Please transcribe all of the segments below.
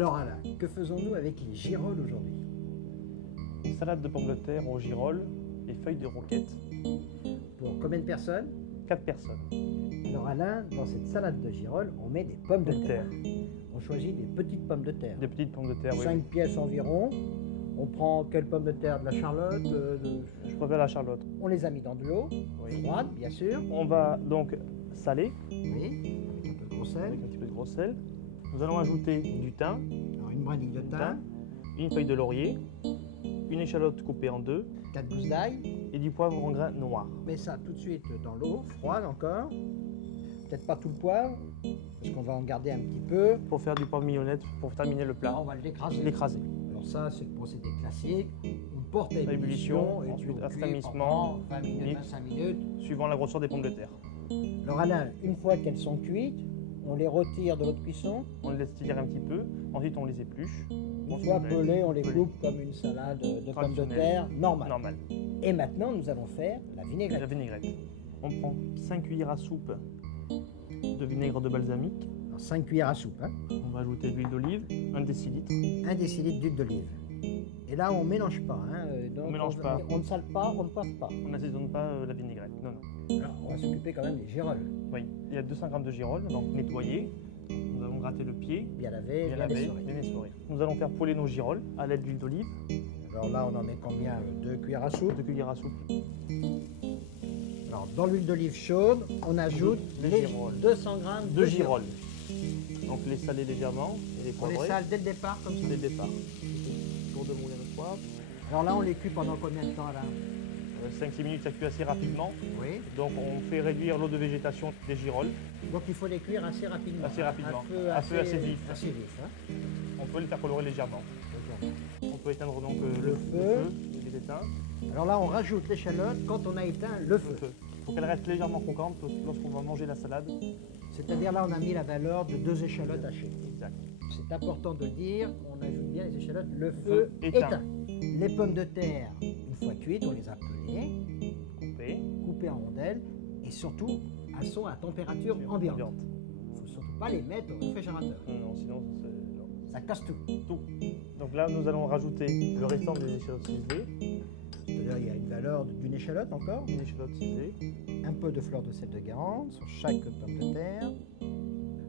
Alors Alain, que faisons-nous avec les girolles aujourd'hui? Salade de pommes de terre aux girolles et feuilles de roquette. Pour combien de personnes? 4 personnes. Alors Alain, dans cette salade de girolles, on met des pommes de terre. On choisit des petites pommes de terre. Des petites pommes de terre, oui. 5 pièces environ. On prend quelle pomme de terre? De la Charlotte Je préfère la Charlotte. On les a mis dans de l'eau, Oui. froide bien sûr. On va donc saler Oui, avec un peu de gros sel. avec un petit peu de gros sel. Nous allons ajouter du thym, Alors une brindille de thym, une feuille de laurier, une échalote coupée en deux 4 gousses d'ail. et du poivre en grains noirs. On met ça tout de suite dans l'eau, froide encore. Peut-être pas tout le poivre, parce qu'on va en garder un petit peu. Pour faire du poivre mignonnette, pour terminer le Là, plat. on va l'écraser. L'écraser. Alors ça, c'est le procédé classique. On porte à À ébullition, ébullition et ensuite puis on cuit affermissement, pendant 20 minutes, 25 minutes. Suivant la grosseur des pommes de terre. Alors Alain, une fois qu'elles sont cuites, on les retire de l'eau de cuisson. On les laisse tirer un petit peu, ensuite on les épluche. Une fois pelées, on les coupe comme une salade de pommes de terre normale. Normal. Et maintenant, nous allons faire la vinaigrette. La vinaigrette. On prend 5 cuillères à soupe de vinaigre de balsamique. Alors, 5 cuillères à soupe, hein. On va ajouter de l'huile d'olive, 1 décilitre. 1 décilitre d'huile d'olive. Et là, on ne mélange pas. Hein. Donc, On mélange pas. On ne sale pas, on ne poivre pas. On n'assaisonne pas la vinaigrette. Non, non. Alors, on va s'occuper quand même des girolles. Oui. Il y a 200 g de girolles, donc nettoyées. Nous allons gratter le pied, Bien lavé, bien bien laver, essoré. bien essoré. Nous allons faire poêler nos girolles à l'aide d'huile d'olive, Alors là, on en met combien? 2 cuillères à soupe. 2 cuillères à soupe. Alors, dans l'huile d'olive chaude, on ajoute Les les girolles. 200 grammes De girolles. Donc les saler légèrement et les On les poivrer sale dès le départ, comme ça. dès le départ. Tour de moulin de poivre. Alors là, on les cuit pendant combien de temps, Alain? 5-6 minutes, ça cuit assez rapidement. Oui. Donc on fait réduire l'eau de végétation des girolles. Donc il faut les cuire assez rapidement. Assez rapidement. À feu assez vif. Assez vif, hein. On peut les faire colorer légèrement. On peut éteindre donc Le le feu. feu. Il est éteint. Alors là, on rajoute l'échalote quand on a éteint le Le feu. feu. Il faut qu'elle reste légèrement croquante lorsqu'on va manger la salade. C'est-à-dire là, on a mis la valeur de 2 échalotes hachées. Exact. C'est important de le dire, on ajoute bien les échalotes, le feu éteint. Les pommes de terre, une fois cuites, on les a pelées, Coupé. coupées en rondelles, et surtout, elles sont à température ambiante. Il ne faut surtout pas les mettre au réfrigérateur. Non, sinon non. Ça casse tout. Tout. Donc là, nous allons rajouter le restant des échalotes ciselées. C'est-à-dire, il y a une valeur d'une échalote encore, Une échalote ciselée. un peu de fleur de sel de Guérande sur chaque pomme de terre.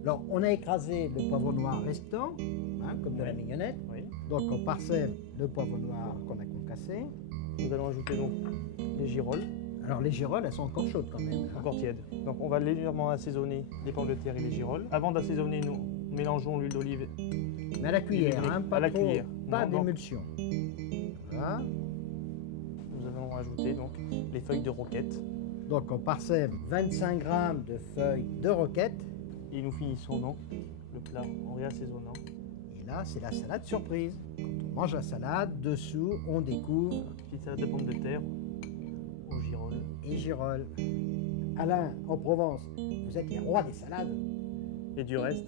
Alors, on a écrasé le poivre noir restant, hein, comme de la mignonnette. Oui. Donc, on parsème le poivre noir qu'on a concassé. Nous allons ajouter donc les girolles, Alors, les girolles, elles sont encore chaudes quand même. Hein. encore tièdes. Donc on va légèrement assaisonner les pommes de terre et les girolles. Avant d'assaisonner, nous mélangeons l'huile d'olive. Mais à la cuillère, hein, pas à la trop, cuillère. pas Non, non. d'émulsion. Voilà. Nous allons ajouter donc les feuilles de roquette. Donc, on parsème 25 grammes de feuilles de roquette. Et nous finissons donc le plat en réassaisonnant. Et là, c'est la salade surprise. Quand on mange la salade, dessous, on découvre Petite salade de pommes de terre aux girolles. et girolles. Alain, en Provence, vous êtes les rois des salades. Et du reste,